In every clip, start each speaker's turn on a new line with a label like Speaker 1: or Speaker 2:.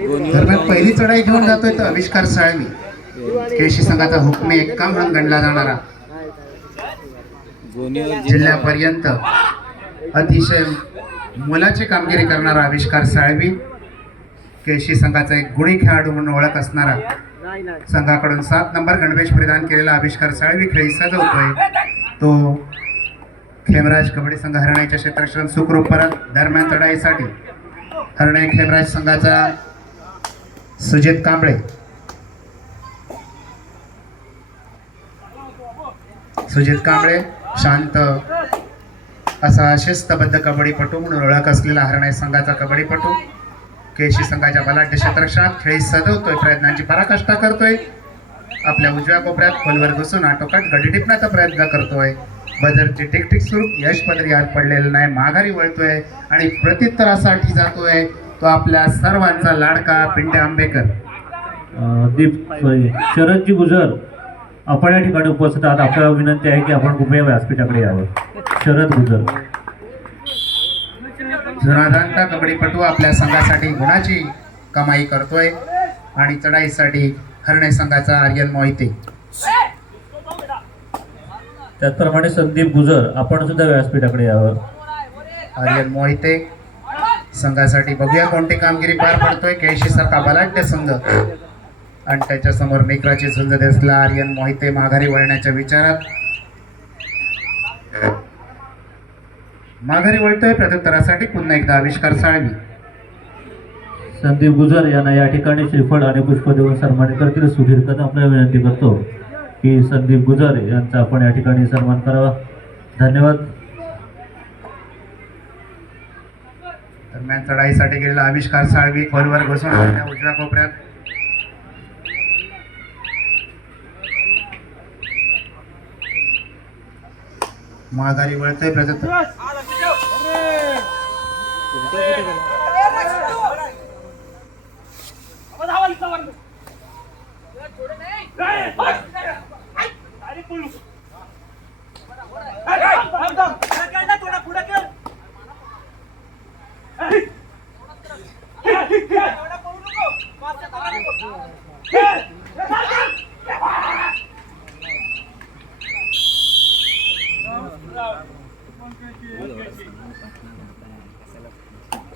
Speaker 1: दरम्यान पहिली चढाई घेऊन जातोय तर आविष्कार साळवी केशी संघाचा हुकमे एक्का म्हणून गणला जाणारा. जिल्ह्यापर्यंत अतिशय मुलाची कामगिरी करणारा आविष्कार साळवी केशी संघाचा एक गुणी खेळाडू म्हणून ओळख असणारा. संघाकडून सात नंबर गणवेश परिधान केलेला आविष्कार साळवी खेळी सजवतोय. तो खेमराज कबड्डी संघ हरण्याच्या क्षेत्रक्षण सुखरूप परत दरम्यान चढाईसाठी. हरणाई खेमराज संघाचा सुजित कांबळे. सुजित कांबळे शांत. असा शिस्तबद्ध कबड्डीपटू म्हणून ओळख असलेला हरणाई संघाचा कबड्डीपटू. केशी संघाच्या बलाढ्य क्षेत्रक्षणात खेळी सजवतोय प्रयत्नांची पराकाष्ठा करतोय. आपल्या उजव्या कोपऱ्यात खोलवर घुसून आटोकाट गडी टिपण्याचा प्रयत्न करतोय. बदरची टिकटिक सुरू यश पदरी आत पडलेलं नाही माघारी वळतोय आणि प्रत्युत्तरासाठी जातोय. तो आपल्या सर्वांचा लाडका पिंडे आंबेकर.
Speaker 2: दीप शरदजी गुजर आपण या ठिकाणी उपस्थित आहात. आपल्याला विनंती आहे की आपण कृपया व्यासपीठाकडे यावं. शरद गुजर.
Speaker 1: जुनादांचा कबड्डीपटू आपल्या संघासाठी गुणाची कमाई करतोय आणि चढाईसाठी हरणे संघाचा आर्यन मोहिते.
Speaker 2: त्याचप्रमाणे संदीप गुजर आपण सुद्धा व्यासपीठाकडे यावं.
Speaker 1: आर्यन मोहिते. संघासाठी बघूया कोणती कामगिरी पार पडतोय. केळशी सारखा बलाढ्य संघ. आणि त्याच्यासमोर निकराची झुंज दिसला. आर्यन मोहिते माघारी वळण्याच्या विचारात. माघारी वळतोय प्रत्युत्तरासाठी पुन्हा एकदा आविष्कार साळवी.
Speaker 2: संदीप गुजर यांना या ठिकाणी श्रीफळ आणि पुष्प देऊन सन्मान करतील. सुधीर कदम आपल्याला विनंती करतो की संदीप गुजर यांचा आपण या ठिकाणी सन्मान करावा. धन्यवाद.
Speaker 1: दरम्यान चढाईसाठी गेलेला आविष्कार साळवी खोलवर घुसून आपल्या उजव्या कोपऱ्यात माघारी वळतोय प्रत्युत्तर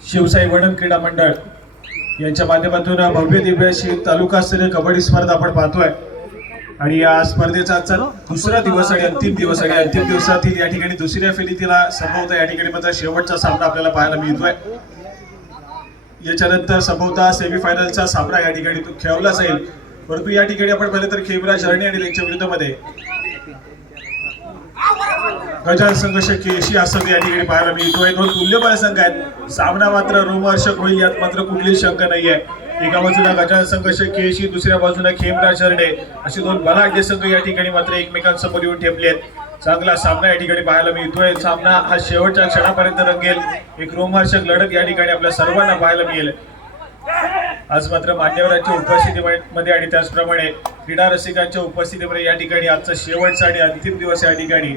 Speaker 3: शिवसाई वडन क्रीडा मंडळ यांच्या माध्यमातून भव्य दिव्य अशी तालुकास्तरीय कबड्डी स्पर्धा आपण पाहतोय. आणि या स्पर्धेचा आजचा दुसरा दिवस आणि अंतिम दिवस आणि अंतिम दिवसातील या ठिकाणी दुसऱ्या फेरीतीला संभवत या ठिकाणी मात्र शेवटचा सामना आपल्याला पाहायला मिळतोय. याच्यानंतर संभवतः सेमीफायनलचा सामना या ठिकाणी तो खेळवला जाईल. परंतु या ठिकाणी आपण पाहिलं तर खेमराज हरणे आणि त्यांच्या विरुद्धमध्ये गजान संघर्ष केशी असं या ठिकाणी पाहायला मिळतोय दोन तुल्यबळ संघ आहेत. सामना मात्र रोमहर्षक होईल यात मात्र कुठलीच शंका नाहीये. एका बाजूला गजान संघर्ष केशी दुसऱ्या बाजूला खेमराज हरणे असे दोन बलाढ्य संघ या ठिकाणी मात्र एकमेकांसमोर येऊन ठेपले आहेत चांगला सामना या ठिकाणी पाहायला मिळतोय. सामना हा शेवटच्या क्षणापर्यंत रंगेल. एक रोमहर्षक लढत या ठिकाणी आपल्या सर्वांना पाहायला मिळेल. आज मात्र मान्यवरांच्या उपस्थितीमध्ये आणि त्याचप्रमाणे क्रीडा रसिकांच्या उपस्थितीमध्ये या ठिकाणी आजचा शेवटचा आणि अंतिम दिवस या ठिकाणी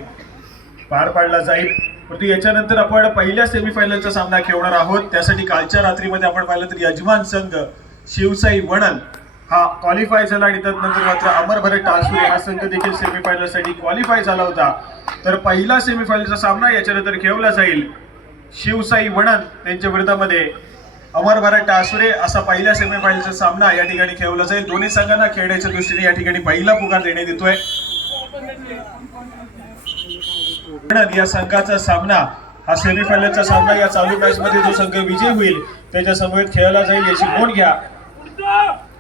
Speaker 3: पार पाडला जाईल. परंतु याच्यानंतर आपण पहिल्या सेमीफायनलचा सामना खेळणार आहोत. त्यासाठी कालच्या रात्रीमध्ये आपण पाहिलं तर यजमान संघ शिवसाई वणन हा क्वालिफाय झाला आणि त्यानंतर मात्र अमर भरत टासुरे हा संघ देखील सेमीफायनलसाठी क्वालिफाय झाला होता. तर पहिला सेमीफायनलचा सामना याच्यानंतर खेळवला जाईल. शिवसाई वणन त्यांच्या विरोधामध्ये अमर भरत टासुरे असा पहिल्या सेमीफायनलचा सामना या ठिकाणी खेळवला जाईल. दोन्ही संघांना खेळण्याच्या दृष्टीने या ठिकाणी पहिला पुकार देण्यात येतोय. या संघाचा सामना हा सेमीफायनलचा सामना या चालू मॅच मध्ये जो संघ विजय होईल त्याच्या समवेत खेळला जाईल याची नोंद घ्या.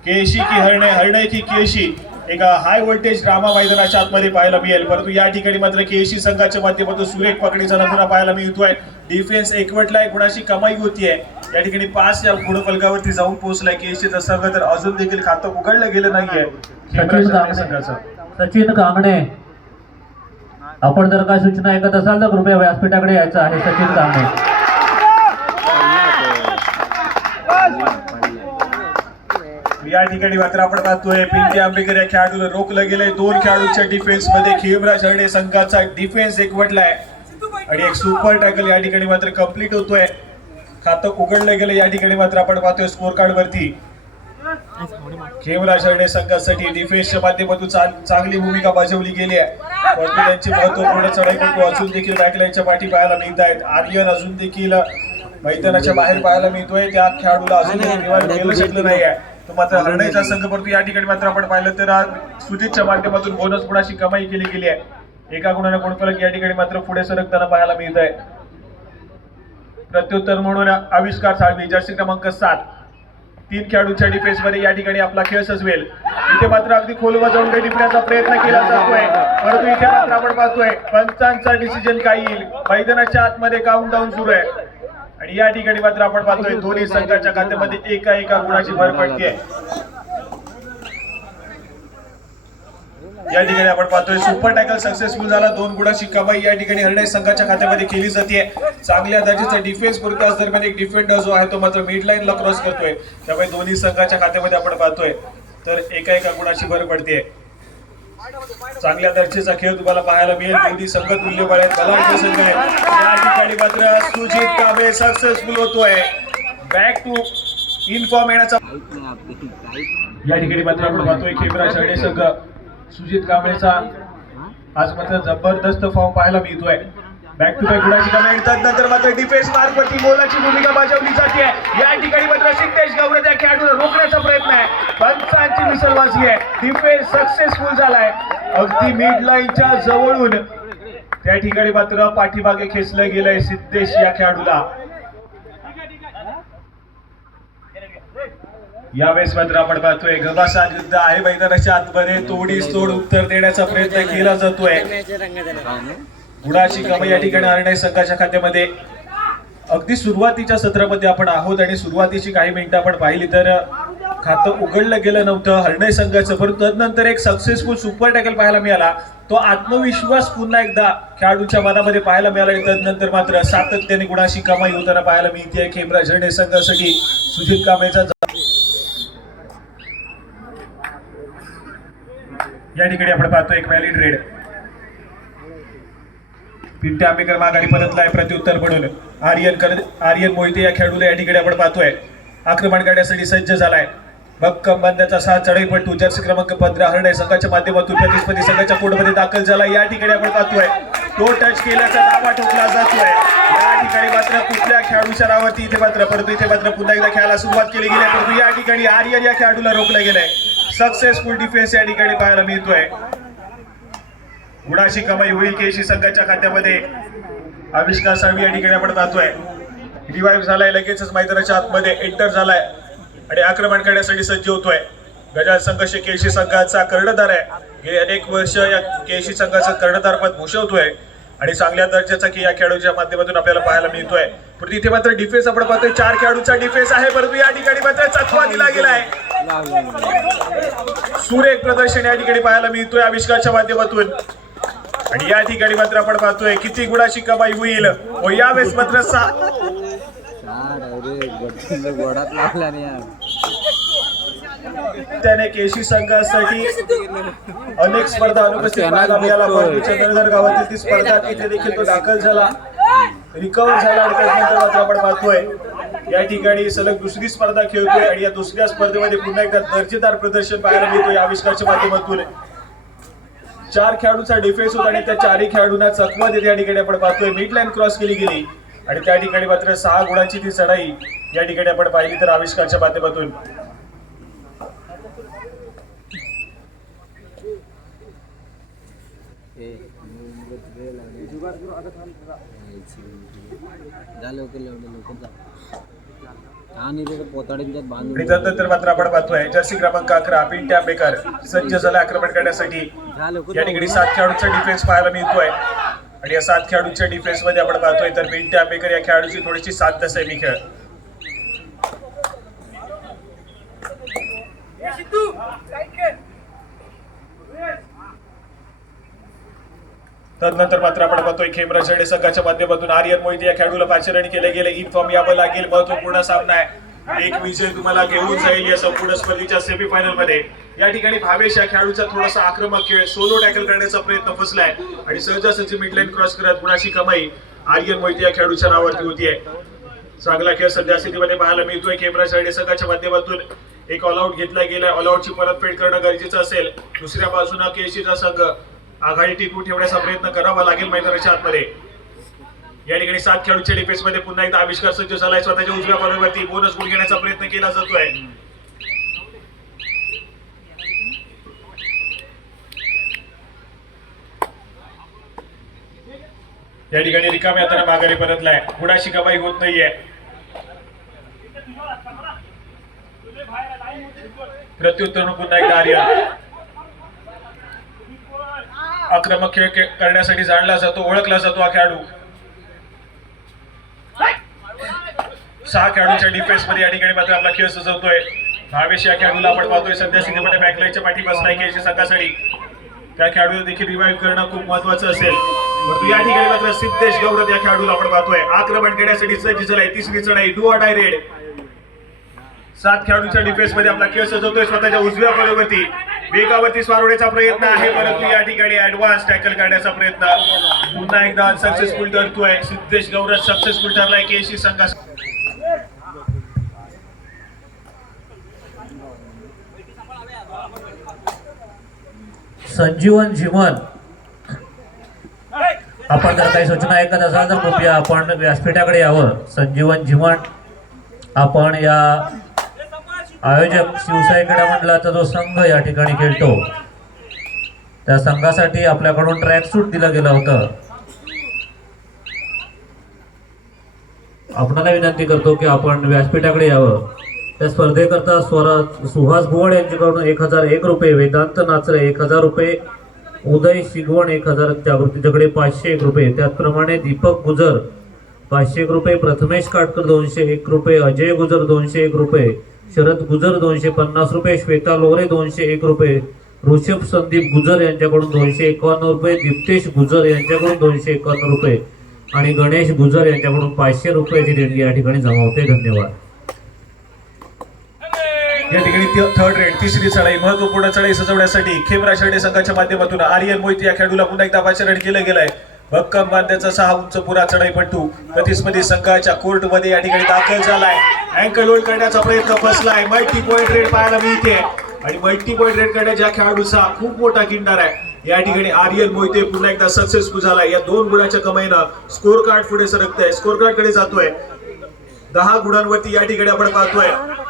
Speaker 3: केशी की हरणे हरणे की केशी? एका हाय व्होल्टेज ड्रामा मैदानाच्या आतमध्ये पाहायला मिळेल. परंतु या ठिकाणी मात्र केशी संघाच्या माध्यमातून सुरेख पकडीचा नमुना पाहायला मिळतोय. डिफेन्स एकवटलाय गुणाची कमाई होतीये? या ठिकाणी पाच या गुणफलकावरती जाऊन पोहोचलाय केशीचा संघ तर अजून देखील खातं उघडलं गेलं नाहीये. संघाचं.
Speaker 2: सचिन कांगणे आपण जर काय सूचना ऐकत असाल तर कृपया व्यासपीठाकडे यायचं आहे सचिन कांगणे
Speaker 3: या ठिकाणी मात्र आपण पाहतोय पिंकी आंबेकर या खेळाडूला रोखलं गेलंय. दोन खेळाडूंच्या डिफेन्समध्ये खेमराज हरणे संघाचा डिफेन्स एकवटलाय आणि एक सुपर टॅकल या ठिकाणी मात्र कंप्लीट होतोय. खातं उघडलं गेलं या ठिकाणी मात्र आपण पाहतोय स्कोर कार्ड वरती. खेमराज हरणे संघासाठी डिफेन्सच्या माध्यमातून चांग- चांगली भूमिका बजावली गेली आहे. परंतु त्यांची महत्त्वपूर्ण चढाईपटू अजून देखील बॅकलाईनच्या पाठी पाहायला मिळत आहेत. आर्यन अजून देखील मैदानाच्या बाहेर पाहायला मिळतोय. त्या खेळाडूला अजून केलं शकलं नाही. आहे तो मात्र हरण्याचा संघ परंतु या ठिकाणी मात्र आपण पाहिलं तर आज सुजितच्या माध्यमातून बोनस गुणाची कमाई केली गेली आहे? एका गुणाने गुणफलक या ठिकाणी मात्र पुढे सरकताना पाहायला मिळत आहे प्रत्युत्तर म्हणून आविष्कार साळवी जर्सी क्रमांक सात. तीन खेळाडूंच्या डिफेन्समध्ये या ठिकाणी आपला खेळ सजवेल. इथे मात्र अगदी खोलवर जाऊन काही टिपण्याचा प्रयत्न केला जातोय. परंतु इथे मात्र आपण पाहतोय पंचांचा डिसिजन काय येईल? मैदानाच्या आतमध्ये काउंट डाऊन सुरू आहे. आणि या ठिकाणी मात्र आपण पाहतोय दोन्ही संघाच्या खात्यामध्ये एका एका गुणाची भर पडते या ठिकाणी आपण पाहतोय सुपर टॅकल सक्सेसफुल झाला. दोन गुणाची कमाई या ठिकाणी हरणे संघाच्या खात्यामध्ये केली जाते चांगल्या दर्जाचा डिफेन्स पुरते दरम्यान एक डिफेंडर जो आहे तो मात्र मिड लाईनला क्रॉस करतोय. त्यामुळे दोन्ही संघाच्या खात्यामध्ये आपण पाहतोय तर एका एका गुणाची भर पडते चांगल्या दर्जाचा खेळ तुम्हाला पाहायला मिळेल. दोन्ही संघ तुल्यबळ आहेत. संघ आहे. या ठिकाणी मात्र सुजित कांबळे सक्सेसफुल होतोय. बॅक टू इन फॉर्म येण्याचा या ठिकाणी मात्र आपण पाहतोय खेमरा शर्डे संघ. सुजित कांबळेचा आज मात्र जबरदस्त फॉर्म पाहायला मिळतोय. बॅक टू बॅक गुणाची कमाई नंतर मात्र डिफेन्स मार्फत मोलाची भूमिका बजावली जाते. या ठिकाणी मात्र सिद्धेश गौरव त्या खेळाडूला रोखण्याचा प्रयत्न आहे. पंचांची मिसल आहे डिफेन्स सक्सेसफुल झालाय. अगदी मिड लाईनच्या जवळून. त्या ठिकाणी मात्र पाठीमागे खेचलं गेलंय सिद्धेश या खेळाडूला. यावेळेस मात्र आपण पाहतोय गबासाद युद्ध आहे. मैदानाच्या आतमध्ये तोडीस तोड उत्तर देण्याचा प्रयत्न केला जातोय. गुणाची कमाई या ठिकाणी हरणे संघाच्या खात्यामध्ये. अगदी सुरुवातीच्या सत्रामध्ये आपण आहोत आणि सुरुवातीची काही मिनिटं आपण पाहिली तर खातं उघडलं गेलं नव्हतं हरणय संघाचं परंतु तदनंतर एक सक्सेसफुल सुपर टॅकल पाहायला मिळाला. तो आत्मविश्वास पुन्हा एकदा खेळाडूच्या मनामध्ये पाहायला मिळाला आणि तदनंतर मात्र सातत्याने गुणाशी कमाई होताना पाहायला मिळते. खेमराज हरणय संघासाठी सुजित कांबळेचा या ठिकाणी आपण पाहतो एक व्हॅलिड रेड पिंटे आंबेकर माघारी परतलाय प्रत्युत्तर म्हणून. आर्यन कर आर्यन मोहिते या खेळाडूला या ठिकाणी आपण पाहतोय. आक्रमण करण्यासाठी सज्ज झालाय. भक्कम बंद्याचा सहा चढईपट्टू जर्सी क्रमांक पंधरा हरणे संघाच्या माध्यमातून प्रतिस्पर्धी संघाच्या कोर्टमध्ये दाखल झाला. या ठिकाणी आपण पाहतोय तो टच केल्याचा दावा ठोकला जातोय. या ठिकाणी मात्र कुठल्या खेळाडूच्या नावावरती इथे मात्र परंतु इथे मात्र पुन्हा एकदा खेळायला सुरुवात केली गेली आहे. परंतु या ठिकाणी आर्यन या खेळाडूला रोखलं गेलंय. सक्सेसफुल डिफेन्स या ठिकाणी पाहायला मिळतोय. गुणाची कमाई होईल केशी संघाच्या खात्यामध्ये. आविष्कार सावी या ठिकाणी आपण पाहतोय. रिवाईव्ह झालाय लगेचच मैदानाच्या आतमध्ये एंटर झालाय. आणि आक्रमण करण्यासाठी सज्ज होतोय. गजाल संघर्ष केशी संघाचा कर्णधार आहे. गेली अनेक वर्ष या केशी संघाचं कर्णधार पद भूषवतोय. आणि चांगल्या दर्जाचा की या खेळाडूच्या माध्यमातून आपल्याला पाहायला मिळतोय. पण तिथे मात्र डिफेन्स आपण पाहतोय. चार खेळाडूचा डिफेन्स आहे. परंतु या ठिकाणी मात्र चकवा दिला गेलाय सुरेख प्रदर्शन या ठिकाणी पाहायला मिळतोय आविष्कारच्या माध्यमातून. आणि या ठिकाणी मात्र आपण पाहतोय किती गुणाची कमाई होईल. व यावेळेस मात्र
Speaker 4: गोडात लागला नाही यार.
Speaker 3: त्याने केशी संघासाठी अनेक स्पर्धा अनुपस्थित पाहायला मिळाला परंतु चंद्रगड गावातील ती स्पर्धा तिथे देखील तो दाखल झाला. रिकवर झाला आणि त्यानंतर मात्र आपण पाहतोय. या ठिकाणी सलग दुसरी स्पर्धा खेळतोय आणि या दुसऱ्या स्पर्धेमध्ये पुन्हा एकदा दर्जेदार प्रदर्शन पाहायला मिळतोय या आविष्कारच्या माध्यमातून. चार खेळाडूचा डिफेन्स होता आणि त्या चारही खेळाडूंना चकवा देते या ठिकाणी आपण पाहतोय. मिड लाईन क्रॉस केली गेली. आणि त्या ठिकाणी मात्र सहा गुणांची ती चढाई या ठिकाणी आपण पाहिली तर आविष्कारच्या माध्यमातून.
Speaker 4: झालं
Speaker 3: मात्र आपण पाहतोय जर्सी क्रमांक अकरा पिंट्या बेकार सज्ज झाला आक्रमण करण्यासाठी. या ठिकाणी सात खेळाडूंचा डिफेन्स पाहायला मिळतोय. आणि या सात खेळाडूंच्या डिफेन्समध्ये आपण पाहतोय तर पिंट्या बेकर या खेळाडूची थोडीशी साथ दसेमी खेळ. तदनंतर मात्र आपण पाहतोय खेमरा शेडे संघाच्या माध्यमातून आर्यन मोहिते या खेळाडूला पाचारण केले गेले. इन्फॉर्म यावं लागेल महत्त्वपूर्ण सामना आहे. एक विजय तुम्हाला घेऊन जाईल या संपूर्ण स्पर्धेच्या सेमीफायनलमध्ये या ठिकाणी भावेश या खेळाडूचा थोडासा आक्रमक खेळ सोलो टॅकल करण्याचा प्रयत्न फसलाय. आणि सहजासहजी मिडलाईन क्रॉस करत गुणाची कमाई आर्यन मोहिते या खेळाडूच्या नावावरती होतीये चांगला खेळ सध्या स्थितीमध्ये पाहायला मिळतोय. केमरा शर्डे संघाच्या माध्यमातून एक ऑलआउट घेतला गेला ऑलआउटची परतफेड करणं गरजेचं असेल. दुसऱ्या बाजूनं केसीचा संघ आघाडी टिकवून ठेवण्याचा प्रयत्न करावा लागेल मैदानाच्या आतमध्ये. या ठिकाणी सात खेळाडूच्या डिफेन्समध्ये पुन्हा एकदा आविष्कार सज्ज झालाय. स्वतःच्या उजव्या बरोबरती बोनस गुण घेण्याचा प्रयत्न केला जातोय. या ठिकाणी रिकाम्या हाताने माघारी परतलाय. गुणाशी कमाई होत नाहीये. प्रत्युत्तर पुन्हा एकदा आर्यन. आक्रमक खेळ करण्यासाठी जाणला जातो ओळखला जातो हा खेळाडू. सहा खेळाडूच्या डिफेन्समध्ये या ठिकाणी मात्र आपला खेळ सजवतोय भावेश या खेळाडूला आपण पाहतोय सध्या सिनेमध्ये बॅकलाईनच्या पाठीपासून ऐकायची केशी संघासाठी. त्या खेळाडूला देखील रिवाईव्ह करणं खूप महत्वाचं असेल. परंतु या ठिकाणी मात्र सिद्धेश गौरव या खेळाडूला आपण पाहतोय. आक्रमण करण्यासाठी सज्ज झालाय तिसरी चढाई डू अ रेड सात खेळाडूच्या डिफेन्समध्ये आपला खेळ सजवतोय स्वतःच्या उजव्या बरोबरती वेगावरती स्वारवण्याचा प्रयत्न आहे. परंतु या ठिकाणी ऍडव्हान्स टॅकल करण्याचा प्रयत्न. पुन्हा एकदा सक्सेसफुल ठरतोय सिद्धेश गौरव सक्सेसफुल ठरलाय केशी संघासाठी.
Speaker 2: संजीवन जीवन. आपण जर काही सूचना ऐकत असाल तर कृपया आपण व्यासपीठाकडे यावं. संजीवन जीवन. आपण या आयोजक शिवसाई क्रीडा मंडळाचा जो संघ या ठिकाणी खेळतो त्या संघासाठी आपल्याकडून ट्रॅक सूट दिलं गेलं होतं. आपणाला विनंती करतो की आपण व्यासपीठाकडे यावं. त्या स्पर्धेकरता स्वरा सुहास भुवड यांच्याकडून एक हजार एक रुपये वेदांत नाचरे एक हजार रुपये उदय शिगवण एक हजार जागृती झगडे पाचशे एक रुपये. त्याचप्रमाणे दीपक गुजर पाचशे एक रुपये प्रथमेश काटकर दोनशे एक रुपये अजय गुजर दोनशे एक रुपये शरद गुजर दोनशे पन्नास रुपये श्वेता लोरे दोनशे एक रुपये ऋषभ संदीप गुजर यांच्याकडून दोनशे एकावन्न रुपये दीप्तेश गुजर यांच्याकडून दोनशे एकावन्न रुपये आणि गणेश गुजर यांच्याकडून पाचशे रुपयाची देणगी या ठिकाणी जमा होते. धन्यवाद.
Speaker 3: या ठिकाणी थर्ड रेड तिसरी चढाई महत्त्वपूर्ण चढाई सजवण्यासाठी खेमरा शेडे संघाच्या माध्यमातून आर्यन मोहिते या खेळाडूला पुन्हा एकदा पाचारण केलं गेलंय. भक्कम बांध्याचा सहा उंच पुरा चढाईपट्टू प्रतिस्पर्धी संघाच्या कोर्टमध्ये या ठिकाणी दाखल झालाय. अँकल होल्ड करण्याचा प्रयत्न फसलाय मल्टी पॉईंट रेड पाहायला मिळते. आणि मल्टी पॉईंट रेड करण्याच्या खेळाडूचा खूप मोठा किंडार आहे. या ठिकाणी आर्यन मोहिते पुन्हा एकदा सक्सेसफुल झालाय. या दोन गुणाच्या कमाईनं स्कोर कार्ड पुढे सरकतंय. स्कोर कार्डकडे जातोय. दहा गुणांवरती या ठिकाणी आपण पाहतोय.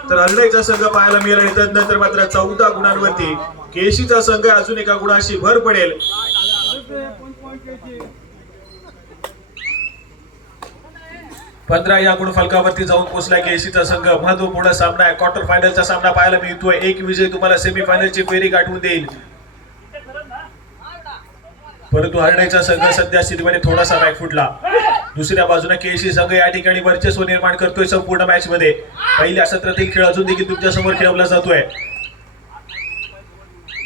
Speaker 3: तर अल्लाईचा संघ पाहायला मिळेल आणि त्यानंतर मात्र चौदा गुणांवरती केशीचा संघ अजून एका गुणाशी भर पडेल. पंधरा या गुण फलकावरती जाऊन पोहोचला केसीचा संघ. महत्त्वपूर्ण सामना आहे. क्वार्टर फायनलचा सामना पाहायला मिळतोय. एक विजय तुम्हाला सेमीफायनलची फेरी गाठवून देईल. परंतु हरण्याचा संघ सध्या स्थितीमध्ये थोडासा बॅक फुटला दुसऱ्या बाजूने केशी संघ या ठिकाणी वर्चस्व निर्माण करतोय संपूर्ण मॅच मध्ये. पहिल्या सत्रातील खेळ अजून देखील तुमच्यासमोर खेळवला जातोय.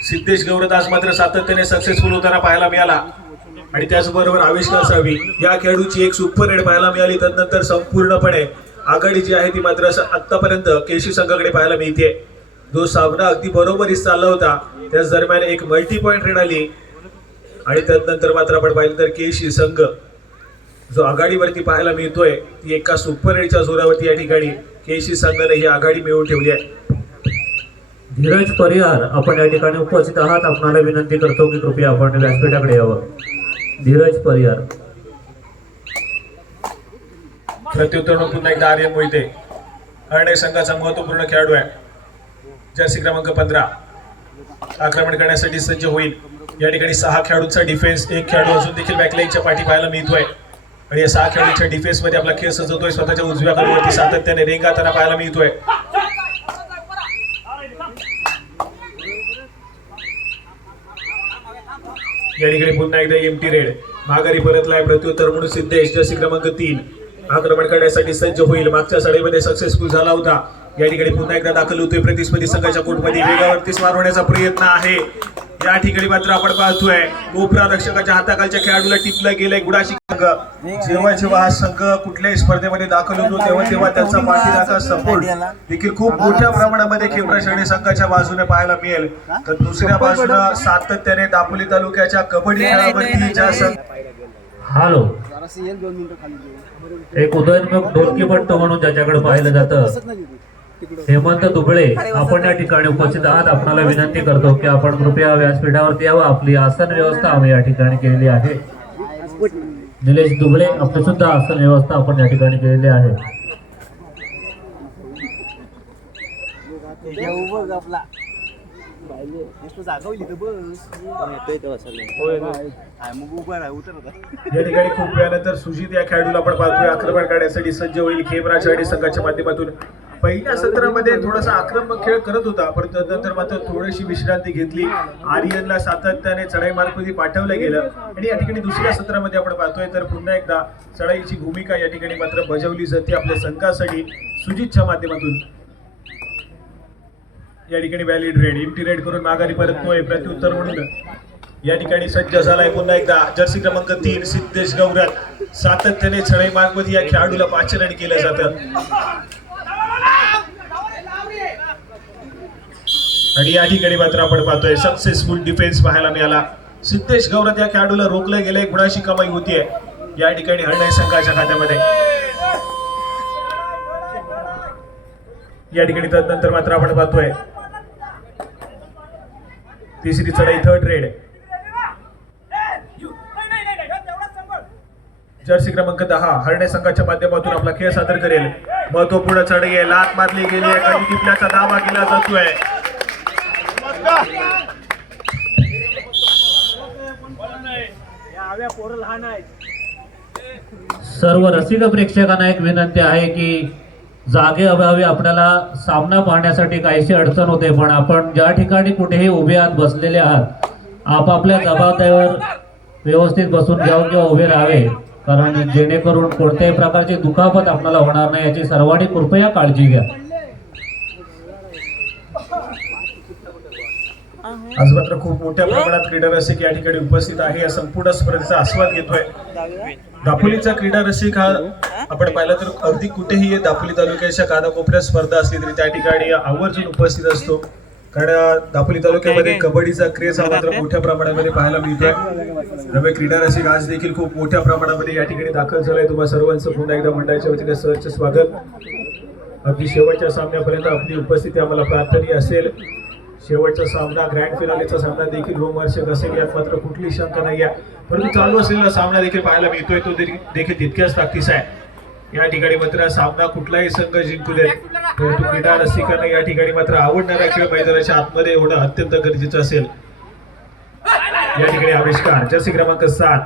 Speaker 3: सिद्धेश गौरदास मात्र सातत्याने सक्सेसफुल होताना पाहायला मिळाला. आणि त्याचबरोबर आविष्कार सावी या खेळाडूची एक सुपर रेड पाहायला मिळाली. त्यानंतर संपूर्णपणे आघाडी जी आहे ती मात्र असं आतापर्यंत केशी संघाकडे पाहायला मिळते जो सामना अगदी बरोबरीच चालला होता त्याच दरम्यान एक मल्टी पॉईंट रेड आली. आणि त्यानंतर मात्र आपण पाहिलं तर केशी संघ जो आघाडीवरती पाहायला मिळतोय ती एका सुपर रेडच्या जोरावरती या ठिकाणी केशी संघाने ही आघाडी मिळवून ठेवली आहे.
Speaker 2: धीरज परिहार आपण या ठिकाणी उपस्थित आहात. आपणाला विनंती करतो की कृपया आपण व्यासपीठाकडे यावं. धीरज परिहार.
Speaker 3: प्रत्युत्तर पुन्हा एकदा आर्यन मोहिते. हरणे संघाचा महत्त्वपूर्ण खेळाडू आहे. जर्सी क्रमांक पंधरा. आक्रमण करण्यासाठी सज्ज होईल. या ठिकाणी सहा खेळाडूंचा डिफेन्स एक खेळाडू अजून देखील बॅकलाईनच्या पाठी पाहायला मिळतोय. आणि या सहा खेळाडूच्या डिफेन्समध्ये आपला खेळ सजवतोय. स्वतःच्या उजव्या कडवरती सातत्याने रेंगाताना पाहायला मिळतोय. या ठिकाणी पुन्हा एकदा एमटी रेड माघारी परतलाय प्रत्युत्तर म्हणून सिद्धेश जसी क्रमांक तीन. आक्रमण करण्यासाठी सज्ज होईल. मागच्या सडेमध्ये सक्सेसफुल झाला होता. या ठिकाणी पुन्हा एकदा दाखल होतोय प्रतिस्पर्धी संघाच्या कोर्टमध्ये. वेगावरती मारवण्याचा प्रयत्न आहे. या ठिकाणी मात्र आपण पाहतोय कोपरा रक्षकाच्या हाताखालच्या खेळाडूला टिपलं गेलंय गुडाशी संघ. जेव्हा जेव्हा हा संघ कुठल्याही स्पर्धेमध्ये दाखल होतो तेव्हा तेव्हा त्यांचा पाठीराखा सपोर्ट देखील खूप मोठ्या प्रमाणामध्ये खेमरा शहरी संघाच्या बाजूने पाहायला मिळेल. तर दुसऱ्या बाजूला सातत्याने दापोली तालुक्याच्या कबड्डी खेळावरती ज्या संघ
Speaker 2: हॅलो.
Speaker 4: एक
Speaker 2: उदयोन्मुख ढोलकीपट्टू म्हणून ज्याच्याकडे पाहिलं जातं. हेमंत दुबळे आपण या ठिकाणी उपस्थित आहात. आपणाला विनंती करतो की आपण कृपया व्यासपीठावरती यावं. आपली आसन व्यवस्था आम्ही या ठिकाणी केलेली आहे. निलेश दुबळे आपली सुद्धा आसन व्यवस्था आपण या ठिकाणी केलेली आहे.
Speaker 4: नुसतं जागवली तर बस. येतोय तेव्हा सगळं मग उभा राहा उतर आता.
Speaker 3: या ठिकाणी खूप वेळानंतर सुजित या खेळाडूला आपण पाहतोय. आक्रमण करण्यासाठी सज्ज होईल खेमराज आणि संघाच्या माध्यमातून. पहिल्या सत्रामध्ये थोडासा आक्रमक खेळ करत होता पण त्यानंतर मात्र थोडीशी विश्रांती घेतली. आर्यनला सातत्याने चढाई मार्फती पाठवलं गेलं. आणि या ठिकाणी दुसऱ्या सत्रामध्ये आपण पाहतोय तर पुन्हा एकदा चढाईची भूमिका या ठिकाणी मात्र बजावली जाते आपल्या संघासाठी सुजितच्या माध्यमातून. या ठिकाणी व्हॅलिड रेड इम्टी रेड करून माघारी परततोय प्रत्युत्तर म्हणून. या ठिकाणी सज्ज झालाय पुन्हा एकदा. जर्सी क्रमांक तीन सिद्धेश गौरव सातत्याने चढाई मागमध्ये या खेळाडूला पाचरण केलं जातं. आणि या ठिकाणी मात्र आपण पाहतोय सक्सेसफुल डिफेन्स पाहायला मिळाला. सिद्धेश गौरव या खेळाडूला रोखलं गेलंय गुणाशी कमाई होतीये? या ठिकाणी हरणाई संघाच्या खात्यामध्ये. या ठिकाणी तदनंतर मात्र आपण पाहतोय तिसरी चढाई थर्ड रेड जर्सी क्रमांक दहा हरणे संघाच्या माध्यमातून आपला खेळ सादर करेल. महत्त्वपूर्ण चढाई आहे. लात मारली गेली आहे. कधी टिपण्याचा दावा केला जातोय.
Speaker 2: सर्व रसिक प्रेक्षकांना एक विनंती आहे की जागे अभावी आपल्याला सामना पाहण्यासाठी काहीशी अडचण होते पण आपण ज्या ठिकाणी कुठेही उभे आहात बसलेले आहात आपापल्या जबाबदारीवर व्यवस्थित बसून घ्यावं किंवा उभे राहावे कारण जेणेकरून कोणत्याही प्रकारची दुखापत आपल्याला होणार नाही याची सर्वांनी कृपया काळजी घ्या.
Speaker 3: आज मात्र खूप मोठ्या प्रमाणात क्रीडा रसिक या ठिकाणी उपस्थित आहे या संपूर्ण स्पर्धेचा आस्वाद घेतोय. दापोलीचा क्रीडा रसिक हा आपण पाहिलं तर अगदी कुठेही दापोली तालुक्याच्या कानाकोपऱ्यात स्पर्धा असली तरी त्या ठिकाणी आवर्जून उपस्थित असतो. कारण दापोली तालुक्यामध्ये कबड्डीचा क्रेज हा मात्र मोठ्या प्रमाणामध्ये पाहायला मिळतोय. त्यामुळे क्रीडा रसिक आज देखील खूप मोठ्या प्रमाणामध्ये या ठिकाणी दाखल झालाय. तुम्हा सर्वांचं पुन्हा एकदा मंडळाच्या वतीने सहर्ष स्वागत. अगदी शेवटच्या सामन्यापर्यंत आपली उपस्थिती आम्हाला प्रार्थनीय असेल. शेवटचा सामना ग्रँड फिनालेचा सामना देखील रोमहर्षक असेल यात मात्र कुठली शंका नाही आहे परंतु चालू असलेला सामना देखील पाहायला मिळतोय. तो देखील तितक्याच ताकदीस आहे. या ठिकाणी मात्र सामना कुठलाही संघ जिंकू देत परंतु क्रीडा रसिकांना या ठिकाणी मात्र आवडणारा खेळ मैदानाच्या आतमध्ये होणं अत्यंत गरजेचं असेल. या ठिकाणी आविष्कार. जर्सी क्रमांक सात.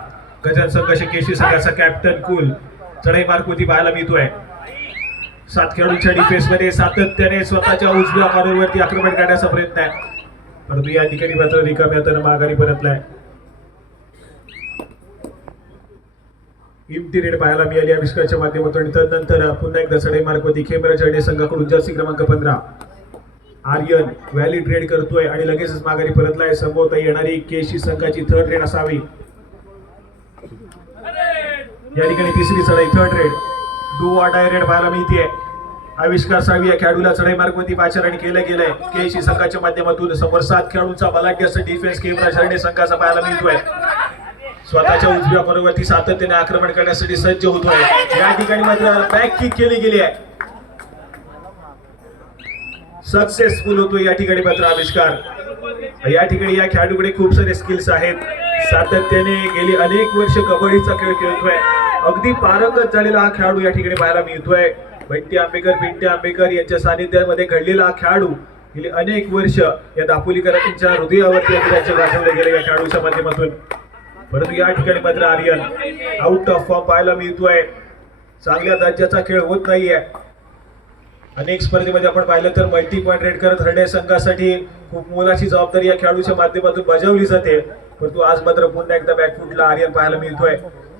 Speaker 3: गजन संघ केशी संघाचा कॅप्टन कुल. चढाई होती पाहायला मिळतोय. सात खेळाडूंच्या डिफेन्समध्ये सातत्याने स्वतःच्या उजव्या कॉर्नरवरती आक्रमण करण्याचा प्रयत्न आहे. परंतु या ठिकाणी मात्र रिकाम्या तर माघारी परतलाय इम्टी रेड पाहायला मिळाली आविष्कारच्या माध्यमातून. आणि तदनंतर पुन्हा एकदा चढाई मार्गवरती खेमरा चढणे संघाकडून जर्सी क्रमांक पंधरा. आर्यन व्हॅली ट्रेड करतोय आणि लगेचच माघारी परतलाय. संभवता येणारी केशी संघाची थर्ड रेड असावी. या ठिकाणी तिसरी चढाई third raid do or die raid पाहायला मिळते आविष्कार सावी या खेळाडूला चढाई मार्गवरती पाचारण केलं गेलंय. सी संघाच्या माध्यमातून समोर सात खेळाडूंचा बलाढ्य असं डिफेन्स केमरा शरणे संघाचा पाहायला मिळतोय. स्वतःच्या उजव्या बरोबरती सातत्याने आक्रमण करण्यासाठी सज्ज होतोय. या ठिकाणी मात्र बॅक किक केली गेली आहे. सक्सेसफुल होतो या ठिकाणी मात्र आविष्कार. या ठिकाणी या खेळाडूकडे खूप सारे स्किल्स आहेत. सातत्याने गेली अनेक वर्ष कबड्डीचा खेळ खेळतोय. अगदी पारंगत झालेला हा खेळाडू या ठिकाणी पाहायला मिळतोय. बंटी आंबेकर बिंटी आंबेकर यांच्या सानिध्यामध्ये घडलेला हा खेळाडू गेली अनेक वर्ष या दापोलीकरांच्या हृदयावरती त्यांच्या गाठवले गेले या खेळाडूच्या माध्यमातून. परंतु या ठिकाणी मात्र आर्यन आउट ऑफ फॉर्म पाहायला मिळतोय. चांगल्या दर्जाचा खेळ होत नाहीये. अनेक स्पर्धेमध्ये आपण पाहिलं तर मल्टी पॉईंट रेड करत हृदय संघासाठी खूप मोलाची जबाबदारी या खेळाडूच्या माध्यमातून बजावली जाते. परंतु आज मात्र पुन्हा एकदा बॅकफुटला आर्यन पाहायला मिळतोय.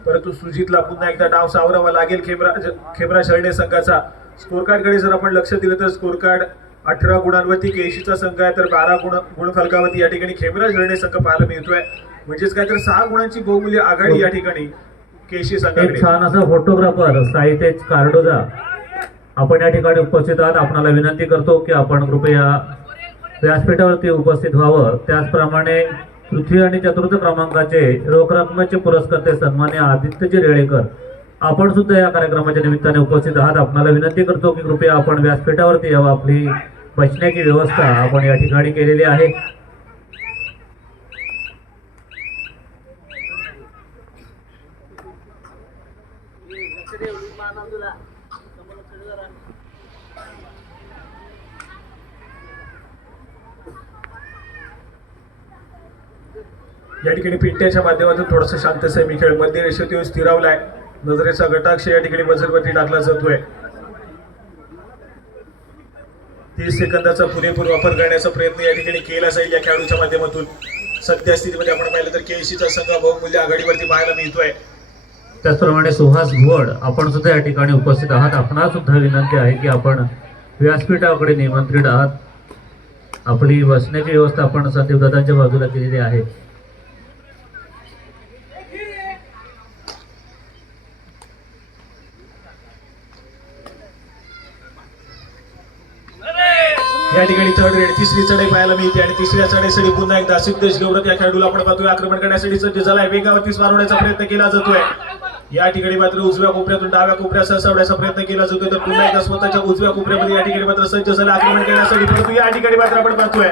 Speaker 3: परंतु सुजितला पुन्हा एकदा डाव सावरावा लागेल खेबरा खेबरा शरणे संघाचा. स्कोर कार्डकडे जर आपण लक्ष दिलं तर स्कोर कार्ड अठरा गुणांवरती केशीचा संघ आहे तर बारा गुण गुणफलकावरती या ठिकाणी खेबरा शरणे संघ पाहायला मिळतोय. म्हणजेच काय तर सहा गुणांची बहुमूल्य आघाडी या ठिकाणी केशी
Speaker 2: एक
Speaker 3: संघाकडे
Speaker 2: छान असा फोटोग्राफर साहितेज कार्डोजा. आपण या ठिकाणी उपस्थित आहात. आपणाला विनंती करतो की आपण कृपया व्यासपीठावरती उपस्थित व्हावं. त्याचप्रमाणे पृथ्वी आणि चतुर्थ क्रमांकाचे रोख रकमेचे पुरस्कर्ते सन्मान्य आदित्यजी रेळेकर. आपण सुद्धा या कार्यक्रमाच्या निमित्ताने उपस्थित आहात. आपणाला विनंती करतो की कृपया आपण व्यासपीठावरती यावं. आपली बसण्याची व्यवस्था आपण या ठिकाणी केलेली आहे.
Speaker 3: या ठिकाणी पिंट्याच्या माध्यमातून थोडंसं शांत सेमी खेळ. मध्य रेषेत स्थिरावला स्थिरावलाय नजरेचा गटाक्ष या ठिकाणी बजरवरती टाकला जातोय. तीस सेकंदाचा पुरेपूर वापर करण्याचा प्रयत्न या ठिकाणी केला जाईल या खेळाडूच्या माध्यमातून. सध्या स्थितीमध्ये आपण पाहिलं तर केएसीचा संघ बहुमूल्य आघाडीवरती पाहायला मिळतोय.
Speaker 2: त्याचप्रमाणे सुहास घुवड आपण सुद्धा या ठिकाणी उपस्थित आहात. आपणा सुद्धा विनंती आहे की आपण व्यासपीठाकडे निमंत्रित आहात. आपली बसण्याची व्यवस्था आपण संदीप दादांच्या बाजूला केलेली आहे.
Speaker 3: या ठिकाणी थर्ड रेड तिसरी चढाई पाहायला मिळते आणि तिसऱ्या चढाईसाठी पुन्हा एकदा सिद्धेश गौरव या खेळाडूला आपण पाहतोय. आक्रमण करण्यासाठी सज्ज झालाय. वेगावरतीच मारवण्याचा प्रयत्न केला जातोय. या ठिकाणी मात्र उजव्या कोपऱ्यातून डाव्या कोपऱ्यात ससावण्याचा प्रयत्न केला जातोय. तर पुन्हा एकदा स्वतःच्या उजव्या कोपऱ्यामध्ये या ठिकाणी मात्र सज्ज झाला. आक्रमण करण्यासाठी परंतु या ठिकाणी मात्र आपण पाहतोय.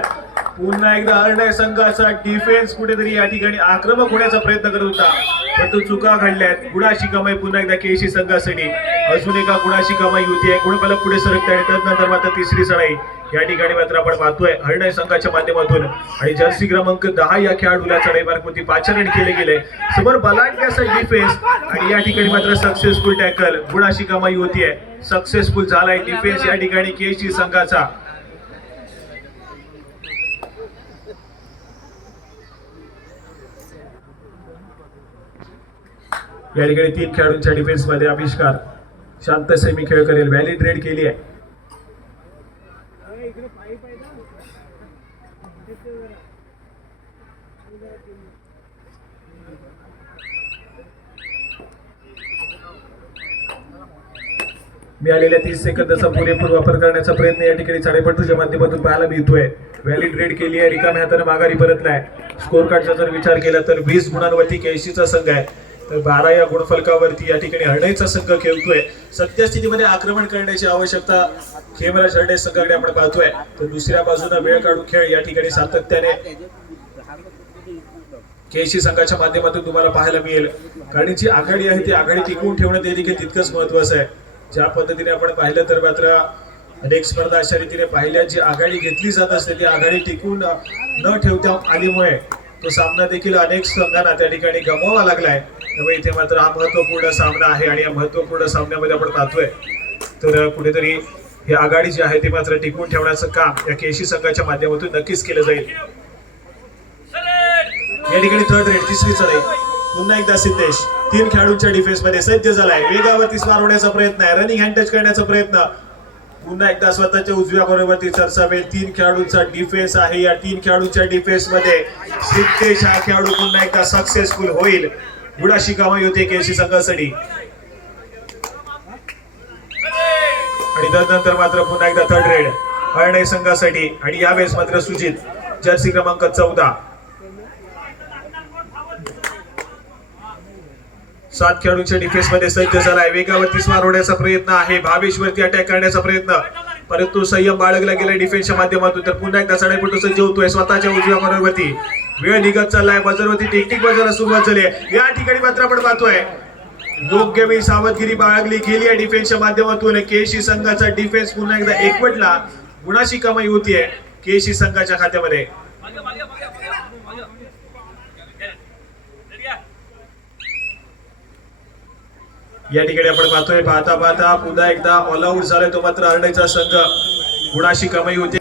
Speaker 3: पुन्हा एकदा अर्णय संघाचा डिफेन्स कुठेतरी या ठिकाणी आक्रमक होण्याचा प्रयत्न करत होता. परंतु चुका घडल्यात. गुणाशी कमाई पुन्हा एकदा केशी संघासाठी. अजून एका गुणाशी कमाई होती आहे. गुणफलक पुढे सरकते आणि त्यानंतर मात्र तिसरी चढाई या ठिकाणी मात्र आपण पाहतोय हरणाय संघाच्या माध्यमातून. आणि जर्सी क्रमांक दहा या खेळाडूला चढाई मार्गवरती पाचारण केले गेले. समोर बलाढ्याचा डिफेन्स आणि या ठिकाणी मात्र सक्सेसफुल टॅकल गुणाशी कमाई होतीये सक्सेसफुल झालाय डिफेन्स या ठिकाणी केशी संघाचा. या ठिकाणी तीन खेळाडूंच्या डिफेन्समध्ये आविष्कार. शांत सेमी खेळ करेल. व्हॅलिड रेड केली आहे. मिळालेल्या तीस सेकंदाचा पुरेपूर वापर करण्याचा प्रयत्न या ठिकाणी साडेपट्टूच्या माध्यमातून पाहायला मिळतोय. व्हॅलिड रेड केली आहे. रिकाम्या हाताने माघारी परतलाय. स्कोर कार्डचा जर विचार केला तर वीस गुणांवरती केशीचा संघ आहे. तर बारा या गुणफलकावरती या ठिकाणी हरण्याचा संघ खेळतोय. सद्यस्थितीमध्ये आक्रमण करण्याची आवश्यकता खेमराज हरणे संघाकडे आपण पाहतोय. तर दुसऱ्या बाजूला वेळ काढून खेळ या ठिकाणी सातत्याने केशी संघाच्या माध्यमातून तुम्हाला पाहायला मिळेल. कारण जी आघाडी आहे ती आघाडी टिकवून ठेवणं ते देखील तितकंच महत्वाचं आहे. ज्या पद्धतीने आपण पाहिलं तर मात्र अनेक स्पर्धा अशा रीतीने पाहिल्या जी आघाडी घेतली जात असते ती आघाडी टिकून न ठेवता आलीमुळे तो सामना देखील अनेक संघांना त्या ठिकाणी गमवावा लागलाय. त्यामुळे इथे मात्र हा महत्त्वपूर्ण सामना आहे आणि या महत्त्वपूर्ण सामन्यामध्ये आपण पाहतोय. तर कुठेतरी ही आघाडी जी आहे ती मात्र टिकवून ठेवण्याचं काम या केशी संघाच्या माध्यमातून नक्कीच केलं जाईल. या ठिकाणी थर्ड रेड तिसरी चढाई पुन्हा एकदा सिद्धेश तीन खेळाडूंच्या डिफेन्समध्ये सज्ज झालाय. वेगावरती स्मार होण्याचा प्रयत्न आहे. रनिंग हँड टच करण्याचा प्रयत्न. पुन्हा एकदा स्वतःच्या उजव्या बरोबरती सरसावेल तीन खेळाडूंचा डिफेन्स आहे. या तीन खेळाडूंच्या डिफेन्समध्ये सिद्धेश हा खेळाडू पुन्हा एकदा सक्सेसफुल होईल. बुडाशी कमाई होते केशी संघासाठी आणि त्यानंतर मात्र पुन्हा एकदा थर्ड रेड हरणे संघासाठी. आणि यावेळेस मात्र सुजित जर्सी क्रमांक चौदा. सात खेळाडूंच्या डिफेन्समध्ये सज्ज झालाय. वेगावरती स्मार होण्याचा प्रयत्न आहे. भावेशवरती अटॅक करण्याचा प्रयत्न. परंतु संयम बाळगला गेला डिफेन्सच्या माध्यमातून. तर पुन्हा एकदा सडेपटू सज्ज होतोय स्वतःच्या उजव्या मनोवरती वेळ निघत चाललाय बाजारवरती टिकटिक बाजाराला सुरुवात झाली आहे. या ठिकाणी मात्र आपण पाहतोय योग्य वेळी सावधगिरी बाळगली गेली आहे डिफेन्सच्या माध्यमातून. केशी संघाचा डिफेन्स पुन्हा एकदा एकवटला. गुणाशी कमाई होतीये केशी संघाच्या खात्यामध्ये. या ठिकाणी आपण पाहतोय पाहता पाहता पुन्हा एकदा ऑल आउट झालाय तो मात्र हरण्याचा संघ. गुणाशी कमाई होते.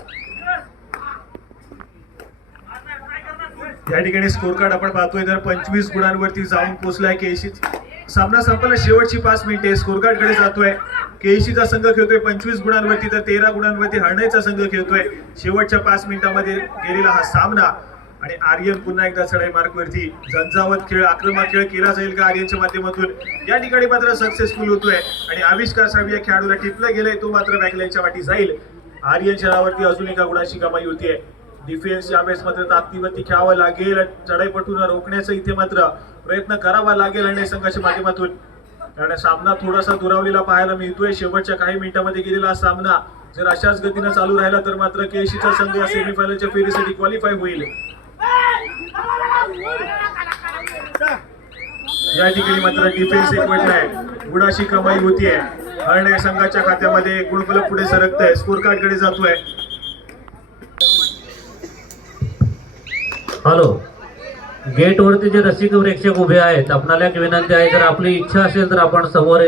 Speaker 3: या ठिकाणी स्कोर कार्ड आपण पाहतोय. तर पंचवीस गुणांवरती जाऊन पोहोचलाय केशी सामना संपला. शेवटची पाच मिनिटे स्कोर कार्डकडे जातोय. केशीचा संघ खेळतोय पंचवीस गुणांवरती तर तेरा गुणांवरती हरणेचा संघ खेळतोय. शेवटच्या पाच मिनिटांमध्ये गेलेला हा सामना. आणि आर्यन पुन्हा एकदा चढाई मार्गवरती झंझावत खेळ आक्रमक खेळ केला जाईल का आर्यनच्या माध्यमातून? या ठिकाणी मात्र सक्सेसफुल होतोय. आणि आविष्कार साहेब या खेळाडूला टिपलं गेलंय. तो मात्र बॅकलाईनच्या वाटी जाईल. आर्यन शहरावरती अजून एका गुणाची कमाई होतीये. डिफेन्स यावेळेस मात्र ताकदीवरती खेळावं लागेल. चढाईपटून रोखण्याचा इथे मात्र प्रयत्न करावा लागेल आणि संघाच्या माध्यमातून. कारण सामना थोडासा दुरावलेला पाहायला मिळतोय. शेवटच्या काही मिनिटांमध्ये गेलेला सामना जर अशाच गतीनं चालू राहिला तर मात्र केशीचा संघ या सेमीफायनलच्या फेरीसाठी क्वालिफाय होईल. या ठिकाणी मात्र डिफेन्स एक आहे गुणाची कमाई होतीये. हरण्या संघाच्या खात्यामध्ये गुणफलक पुढे सरकत आहे स्कोर कार्डकडे जातोय.
Speaker 2: हॅलो. गेटवरती जे रसिक प्रेक्षक उभे आहेत आपणाला एक विनंती आहे जर आपली इच्छा असेल तर आपण समोर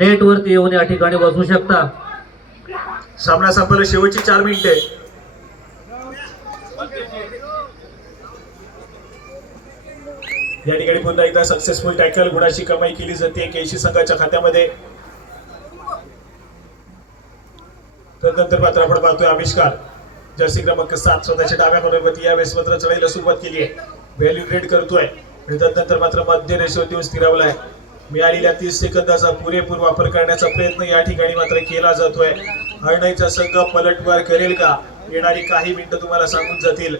Speaker 2: नेटवरती येऊन या ठिकाणी बसू शकता.
Speaker 3: सामना संपला शेवटची चार मिनिटे. या ठिकाणी पुन्हा एकदा सक्सेसफुल टॅकल गुणाची कमाई केली जाते केशी संघाच्या खात्यामध्ये. तर नंतर मात्र आपण पाहतोय आविष्कार. जर्सी क्रमांक सात स्वतःच्या डाव्या कॉर्नरवरती यावेळेस मात्र चढाईला सुरुवात केली आहे. व्हॅल्यू ट्रेड करतोय. आणि तदनंतर मात्र मध्य रेषेवर देऊन स्थिरावलाय मिळालेल्या तीस सेकंदाचा पुरेपूर वापर करण्याचा प्रयत्न या ठिकाणी मात्र केला जातोय. अर्णयचा संघ पलटवार करेल का? येणारी काही मिनिटं तुम्हाला सांगून जातील.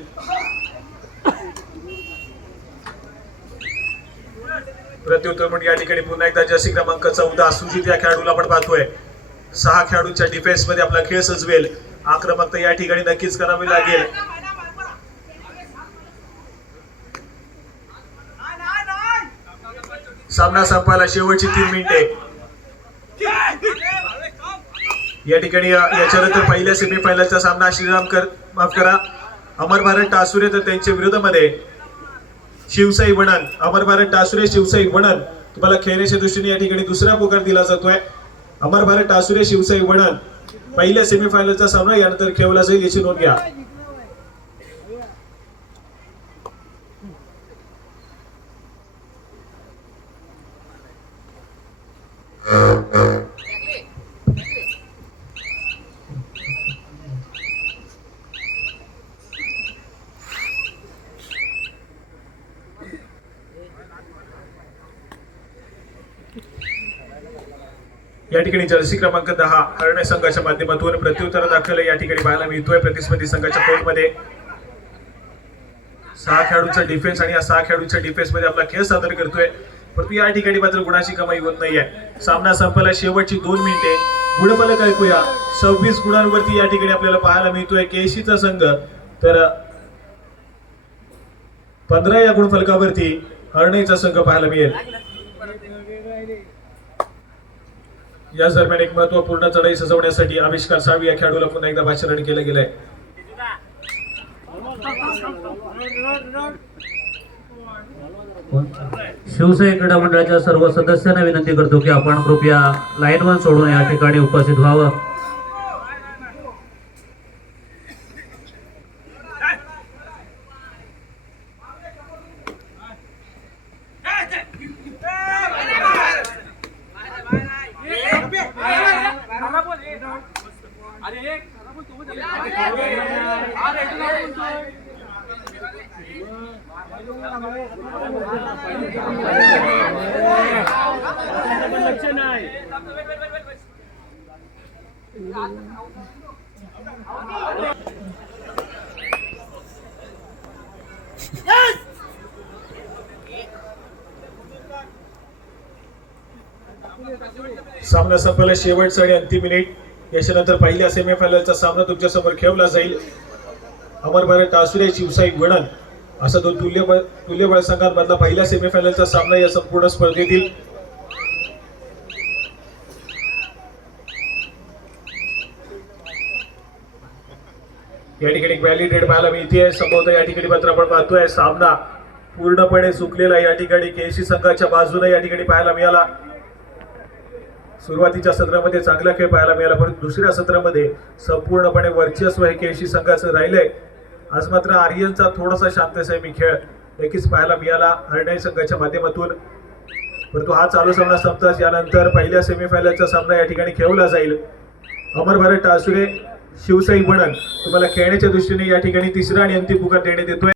Speaker 3: प्रत्युत्तर म्हणून या ठिकाणी पुन्हा एकदा जर्सी क्रमांक चौदा सुजित या खेळाडूला आपण पाहतोय. सहा खेळाडूंच्या डिफेन्समध्ये आपला खेळ सजवेल. आक्रमकता या ठिकाणी नक्कीच करावी लागेल. सामना संपायला शेवटची तीन मिनिटे. या ठिकाणी याच्यानंतर पहिल्या सेमीफायनलचा सामना श्रीराम कर माफ करा. अमर भारत टासुरे तर त्यांच्या विरोधामध्ये. शिवसाई वणन अमर भारत टासुरे शिवसाई वणन. तुम्हाला खेळण्याच्या दृष्टीने या ठिकाणी दुसरा पुकार दिला जातोय. अमर भारत टासुरे शिवसाई वणन. पहिल्या सेमीफायनलचा सामना यानंतर खेळला जाईल याची नोंद घ्या. या ठिकाणी जर्सी क्रमांक दहा अरण्य संघाच्या माध्यमातून प्रत्युत्तर दाखल या ठिकाणी पाहायला मिळतोय प्रतिस्पर्धी संघाच्या कोर्टमध्ये. सहा खेळाडूंचा डिफेन्स आणि या सहा खेळाडूंच्या डिफेन्समध्ये आपला खेळ सादर करतोय. परंतु या ठिकाणी मात्र गुणाची कमाई होत नाहीये. सामना संपायला शेवटची दोन मिनिटे. गुणफलक ऐकूया. सव्वीस गुणांवरती या ठिकाणी आपल्याला पाहायला मिळतोय केशीचा संघ. तर पंधरा या गुणफलकावरती हरणेचा संघ पाहायला मिळेल. याच दरम्यान एक महत्त्वपूर्ण चढाई सजवण्यासाठी आविष्कार सावी या खेळाडूला पुन्हा एकदा भाषण केलं गेलंय.
Speaker 2: शिवसेना क्रीडा मंडळाच्या सर्व सदस्यांना विनंती करतो की आपण कृपया लाईन वन सोडून या ठिकाणी उपस्थित व्हावं.
Speaker 3: सामना संपला शेवटचा आणि अंतिम मिनिट याच्यानंतर पहिल्या सेमीफायनलचा सामना तुमच्यासमोर खेळला जाईल. अमर भारत टासुरे शिवसाई वणन असा दोन तुल्यबळ तुल्यबळ संघांमधला पहिल्या सेमीफायनलचा सामना या संपूर्ण स्पर्धेतील. या ठिकाणी व्हॅलिड रेड पाहायला मिळते. संभवतः या ठिकाणी मात्र आपण पाहतोय सामना पूर्णपणे चुकलेला या ठिकाणी केसी संघाच्या बाजूने या ठिकाणी पाहायला मिळाला. सुरुवातीच्या सत्रामध्ये चांगला खेळ पाहायला मिळाला परंतु दुसऱ्या सत्रामध्ये संपूर्णपणे वर्चस्व हे केशी संघाचं राहिलंय. आज मात्र आर्यनचा थोडासा शांतसैमी खेळ नक्कीच पाहायला मिळाला हरणाई संघाच्या माध्यमातून. परंतु हा चालू सामना संपताच यानंतर पहिल्या सेमीफायनलचा सामना या ठिकाणी खेळला जाईल. अमर भारत टासुरे शिवसाई म्हणन तुम्हाला खेळण्याच्या दृष्टीने या ठिकाणी तिसरा आणि अंतिम पुकार देण्यात येतोय.